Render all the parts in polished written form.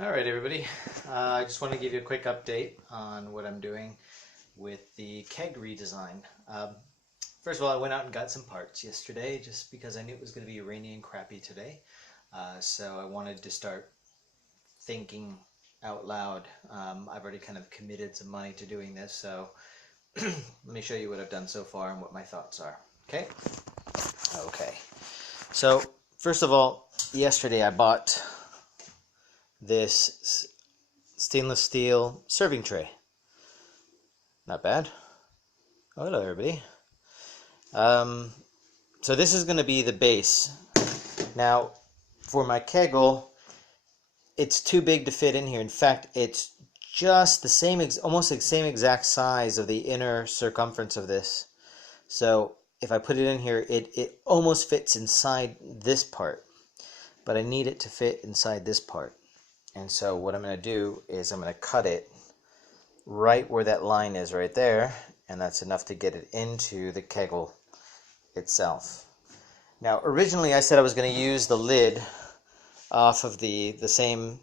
All right, everybody. I just want to give you a quick update on what I'm doing with the keg redesign. First of all, I went out and got some parts yesterday just because I knew it was going to be rainy and crappy today. So I wanted to start thinking out loud. I've already kind of committed some money to doing this, so let me show you what I've done so far and what my thoughts are. Okay? Okay. So, first of all, yesterday I bought this stainless steel serving tray. Not bad. Oh, hello everybody. So this is going to be the base. Now, for my kegel, it's too big to fit in here. In fact, it's just the same, almost the same exact size of the inner circumference of this. So if I put it in here, it almost fits inside this part, but I need it to fit inside this part. And so what I'm going to do is I'm going to cut it right where that line is right there, and that's enough to get it into the kegel itself. Now originally I said I was going to use the lid off of the same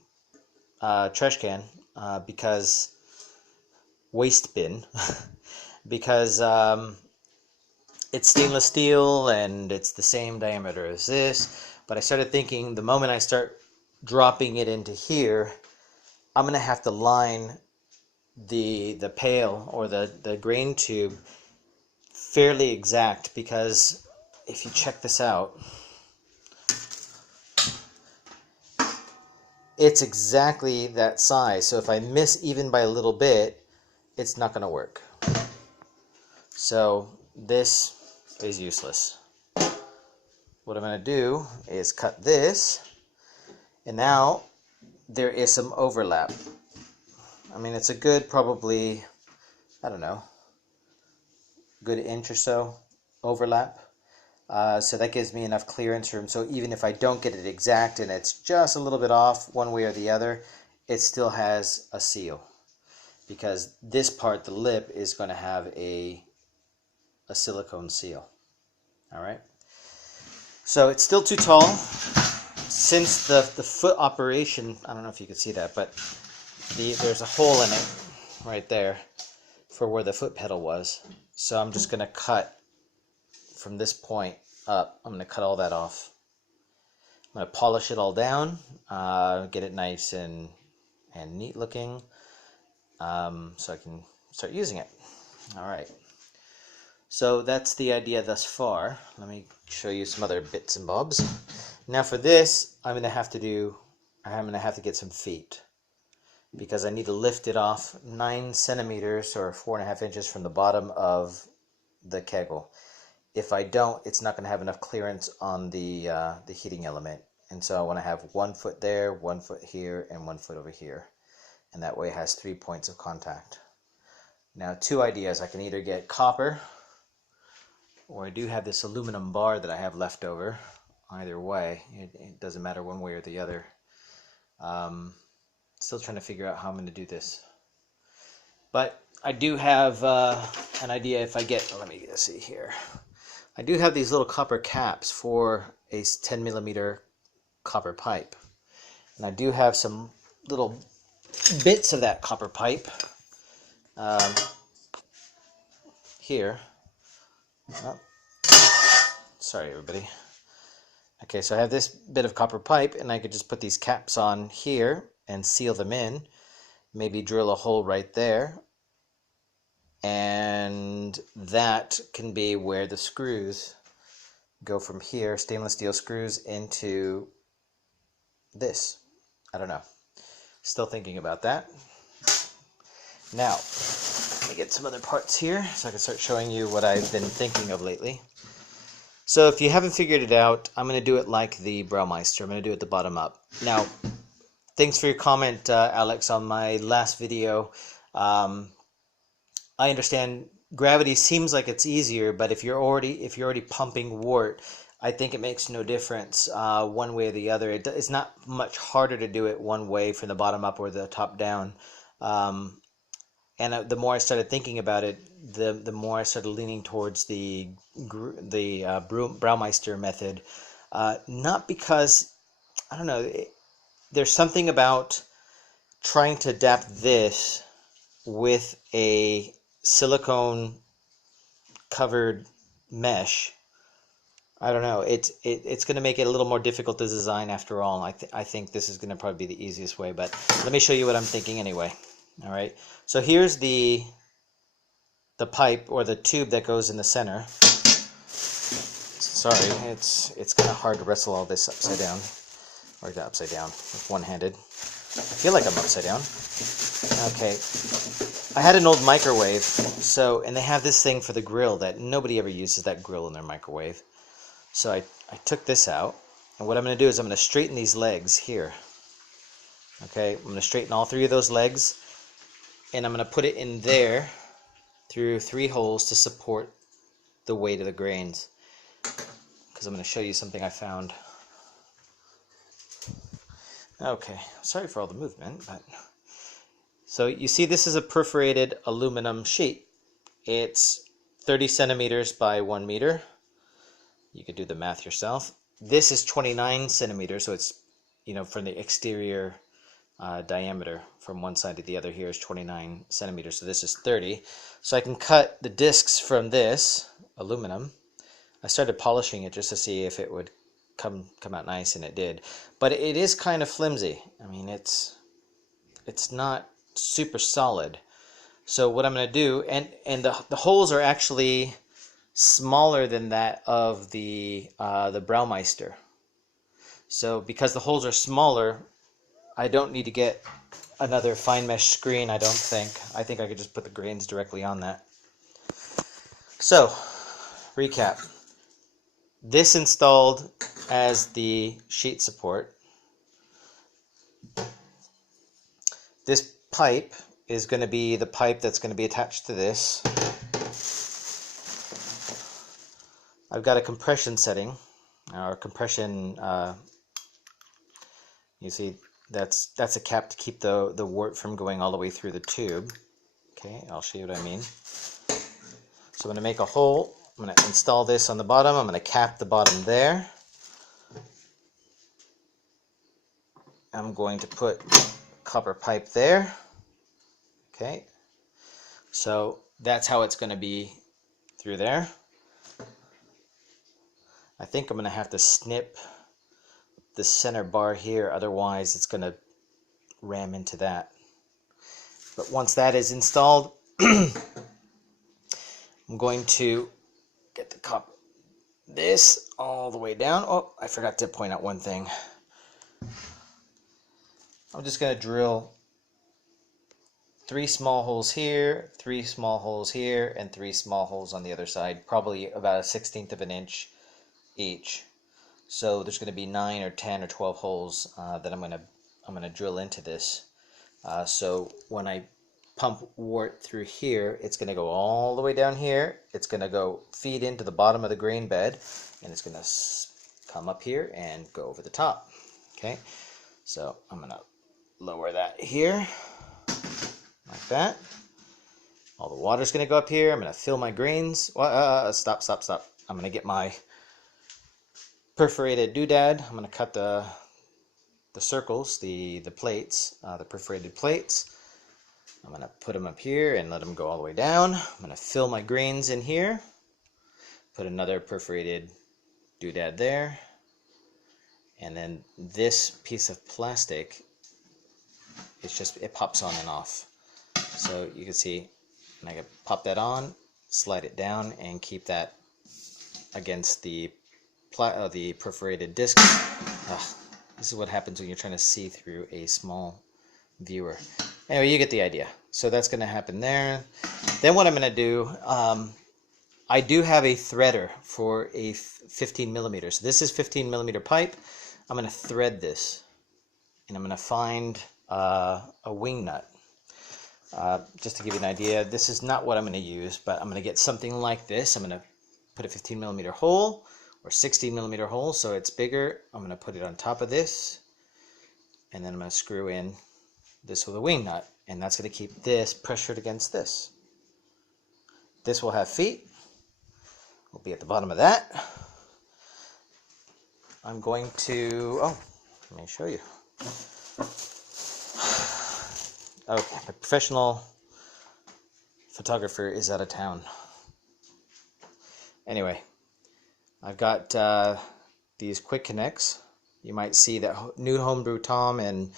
trash can because waste bin because it's stainless steel and it's the same diameter as this, but I started thinking the moment I start dropping it into here, I'm going to have to line the pail or the grain tube fairly exact, because if you check this out, it's exactly that size. So if I miss even by a little bit, it's not going to work. So this is useless. What I'm going to do is cut this, and now there is some overlap. I mean, it's a good, probably, I don't know, good inch or so overlap. So that gives me enough clearance room. So even if I don't get it exact and it's just a little bit off one way or the other, it still has a seal. Because this part, the lip, is going to have a silicone seal. All right. So it's still too tall. Since the foot operation, I don't know if you can see that, but there's a hole in it right there for where the foot pedal was. So I'm just going to cut from this point up. I'm going to cut all that off. I'm going to polish it all down, get it nice and neat looking, so I can start using it. All right. So that's the idea thus far. Let me show you some other bits and bobs. Now for this, I'm going to have to get some feet, because I need to lift it off 9 centimeters or 4.5 inches from the bottom of the kegel. If I don't, it's not going to have enough clearance on the heating element. And so I want to have 1 foot there, 1 foot here, and 1 foot over here. And that way it has 3 points of contact. Now 2 ideas. I can either get copper, or I do have this aluminum bar that I have left over. Either way, it doesn't matter one way or the other. Still trying to figure out how I'm going to do this. But I do have an idea. If I get, let me see here. I do have these little copper caps for a 10 millimeter copper pipe. And I do have some little bits of that copper pipe here. Oh, sorry, everybody. Okay, so I have this bit of copper pipe, and I could just put these caps on here and seal them in. Maybe drill a hole right there. And that can be where the screws go from here, stainless steel screws, into this. I don't know. Still thinking about that. Now, let me get some other parts here so I can start showing you what I've been thinking of lately. So if you haven't figured it out, I'm going to do it like the Braumeister. I'm going to do it the bottom up. Now, thanks for your comment, Alex, on my last video. I understand gravity seems like it's easier, but if you're already pumping wort, I think it makes no difference one way or the other. It's not much harder to do it one way from the bottom up or the top down. And the more I started thinking about it, the more I started leaning towards the Braumeister method. Not because, I don't know, there's something about trying to adapt this with a silicone covered mesh. I don't know. It's going to make it a little more difficult to design after all. I think this is going to probably be the easiest way, but let me show you what I'm thinking anyway. All right. So here's the pipe or the tube that goes in the center. Sorry, it's kind of hard to wrestle all this upside down, or not upside down, with one-handed. I feel like I'm upside down. Okay. I had an old microwave, and they have this thing for the grill that nobody ever uses, that grill in their microwave. So I took this out, and what I'm going to do is I'm going to straighten these legs here. Okay, I'm going to straighten all three of those legs, and I'm going to put it in there through 3 holes to support the weight of the grains. Because I'm going to show you something I found. Okay, sorry for all the movement, but so you see this is a perforated aluminum sheet. It's 30 centimeters by 1 meter. You could do the math yourself. This is 29 centimeters, so it's, from the exterior diameter from one side to the other here is 29 centimeters, so this is 30. So I can cut the discs from this aluminum. I started polishing it just to see if it would come out nice, and it did. But it is kind of flimsy. I mean, it's not super solid. So what I'm going to do, and the holes are actually smaller than that of the braumeister. So because the holes are smaller, I don't need to get another fine mesh screen, I don't think. I think I could just put the grains directly on that. So, recap. This installed as the sheet support. This pipe is going to be the pipe that's going to be attached to this. I've got a compression setting, or compression, you see, that's a cap to keep the wort from going all the way through the tube. Okay, I'll show you what I mean. So I'm going to make a hole. I'm going to install this on the bottom. I'm going to cap the bottom there. I'm going to put copper pipe there. Okay, so that's how it's going to be through there. I think I'm going to have to snip the center bar here, otherwise it's going to ram into that. But once that is installed, I'm going to get this all the way down. Oh, I forgot to point out one thing. I'm just going to drill 3 small holes here, 3 small holes here, and 3 small holes on the other side, probably about 1/16 of an inch each. So there's going to be 9 or 10 or 12 holes that I'm going to drill into this. So when I pump wort through here, it's going to go all the way down here. It's going to go feed into the bottom of the grain bed, and it's going to come up here and go over the top. Okay, so I'm going to lower that here like that. All the water's going to go up here. I'm going to fill my grains. Stop. I'm going to get my perforated doodad. I'm going to cut the circles, the plates, the perforated plates. I'm going to put them up here and let them go all the way down. I'm going to fill my grains in here. Put another perforated doodad there. And then this piece of plastic, it pops on and off. So you can see, and I can pop that on, slide it down, and keep that against the perforated disc. This is what happens when you're trying to see through a small viewer. Anyway, you get the idea. So that's going to happen there. Then what I'm going to do, I do have a threader for a 15 millimeters. So this is 15 millimeter pipe. I'm going to thread this, and I'm going to find a wing nut. Just to give you an idea, this is not what I'm going to use, but I'm going to get something like this. I'm going to put a 15 millimeter hole or 16 millimeter hole, so it's bigger. I'm going to put it on top of this, and then I'm going to screw in this with a wing nut, and that's going to keep this pressured against this. This will have feet. Will be at the bottom of that. I'm going to, let me show you. Okay, my professional photographer is out of town. Anyway, I've got these quick connects. You might see that New Homebrew Tom and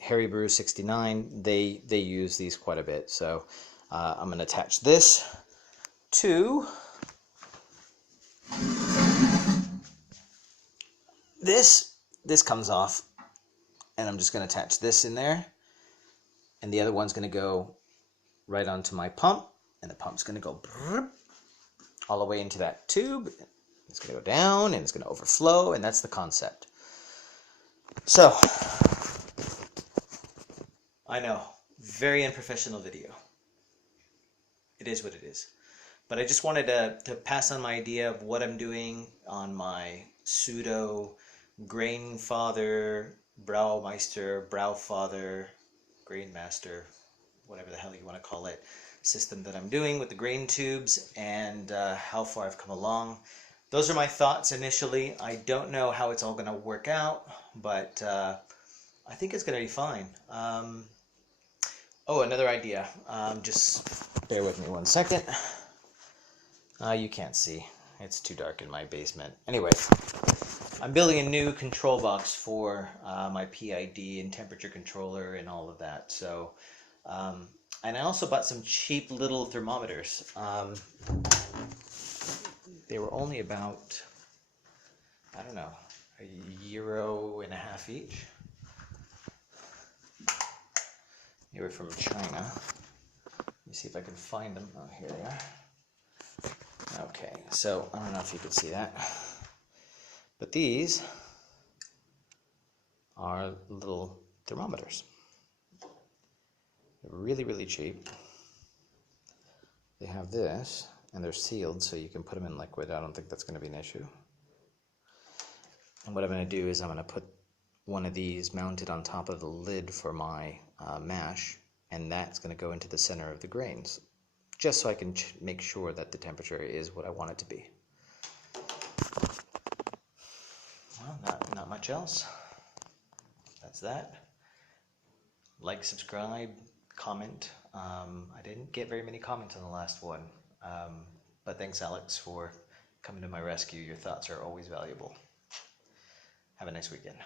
Harry Brew 69, they use these quite a bit. So I'm going to attach this to this. This comes off, and I'm just going to attach this in there, and the other one's going to go right onto my pump, and the pump's going to go all the way into that tube. It's going to go down, and it's going to overflow, and that's the concept. So, I know, very unprofessional video. It is what it is. But I just wanted to pass on my idea of what I'm doing on my pseudo grainfather, braumeister, grainmaster, whatever the hell you want to call it, system that I'm doing with the grain tubes, and how far I've come along. Those are my thoughts initially. I don't know how it's all going to work out, but I think it's going to be fine. Oh, another idea. Just bear with me one second. You can't see. It's too dark in my basement. Anyway, I'm building a new control box for my PID and temperature controller and all of that. So, and I also bought some cheap little thermometers. They were only about, I don't know, €1.50 each. They were from China. Let me see if I can find them. Oh, here they are. Okay, so I don't know if you can see that, but these are little thermometers. They're really, really cheap. They have this, and they're sealed, so you can put them in liquid. I don't think that's going to be an issue. And what I'm going to do is I'm going to put one of these mounted on top of the lid for my mash, and that's going to go into the center of the grains, just so I can make sure that the temperature is what I want it to be. Well, not much else. That's that. Like, subscribe, comment. I didn't get very many comments on the last one, but thanks, Alex, for coming to my rescue. Your thoughts are always valuable. Have a nice weekend.